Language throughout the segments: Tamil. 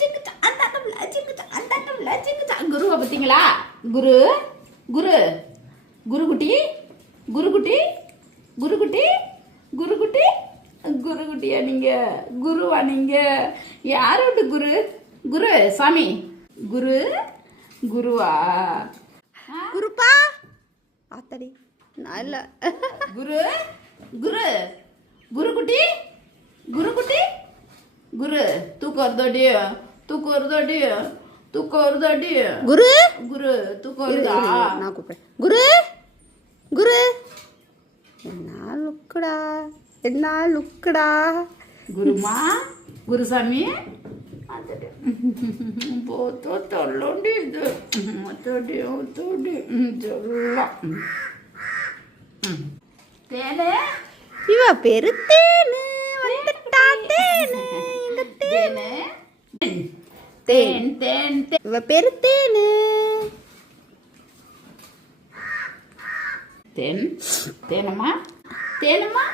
ஜிங்குச்சா அந்தாண்ட ஜிங்குச்சா அந்தாண்ட ஜிங்குச்சா குருவை பார்த்தீங்களா குரு குரு குருகுட்டி குருகுட்டி குருகுட்டி குருகுட்டி குருகுட்டியா நீங்க குருவா நீங்க யார் வீட்டு குரு குரு சாமி குரு குருவா குருப்பா ஆத்தடி நான் இல்லை குரு குரு குருகுட்டி குருகுட்டி குரு தூக்கம் வருதாடி தூக்கம் வருதாடி தூக்கம் வருதாடி குரு? குரு தூக்கம் வருதா? நான் கூப்பிடுறேன். குரு? குரு? என்ன லுக்குடா? என்ன லுக்குடா? குருமா? குருசாமி? போத்தோ தொல்லோண்டி இது. ஒத்தோடி ஒத்தோடி சொல்லலாம். தேனே இவ பெரு தேனு வந்துட்டா தேனு எங்க தேனு தேனே தேன். தேன் தேன். இவ பெரு தேனு. தேன்? தேனம்மா தேனம்மா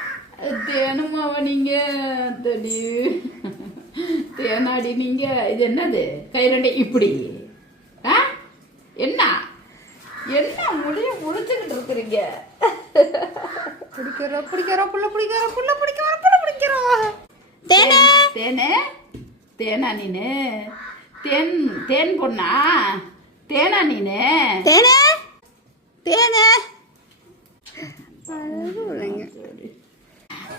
தேனம்மாவா நீங்க? தடி தேனாடி நீங்க. இது என்னது? கை ரெண்டை இப்படி. ஆ? என்ன? என்ன முடிய முடிச்சுக்கிட்டு இருக்கிறீங்க? பிடிக்கிறோம் பிடிக்கிறோம் புள்ள பிடிக்கிறோம் புள்ள பிடிக்கிறோம் புள்ள பிடிக்கிறோம். தேனே. தேனே? தேனா நீனு? தேன் தேன் பொண்ணா? தேனா நீனு? தேனே? தேனே.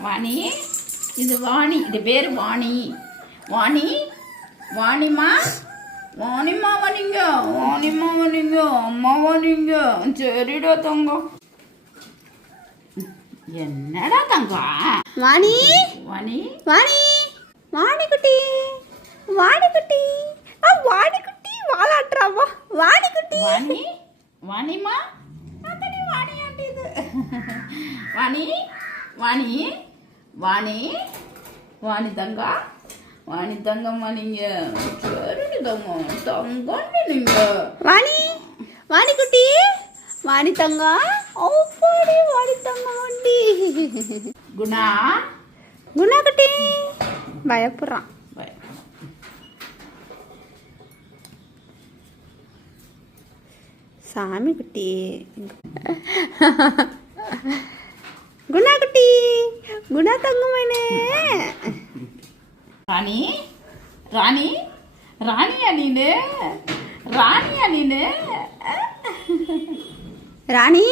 வாணி இது வாணி இது பேர் வாணி. வாணி வாணிமா வாணிமா வனீங்க வாணிமா வனீங்க அம்மா வனீங்க சரிடா தங்கம் என்னடா தங்கம் வாணி? வாணி? வாணி? வாணி குட்டி வாணி குட்டி ஆ வாணி குட்டி வாலாட்டுறாவா வாணி வாணிமா அத்தடி வாணி ஆண்டி இது வாணி வாணி வாணி வாணி தங்கா வாணி தங்கம்மா நீங்க தங்கம் தங்கம்டி நீங்க வாணி வாணி குட்டி வாணி தங்கம் ஓப்பாடி வாணி தங்கம் வண்டி குணா. குணா குட்டி பயப்படுறான். சாமி குட்டி. குணா குட்டி குணா தங்கமனே ராணி ராணி ராணியா நீனு? ராணியா நீனு? ராணி?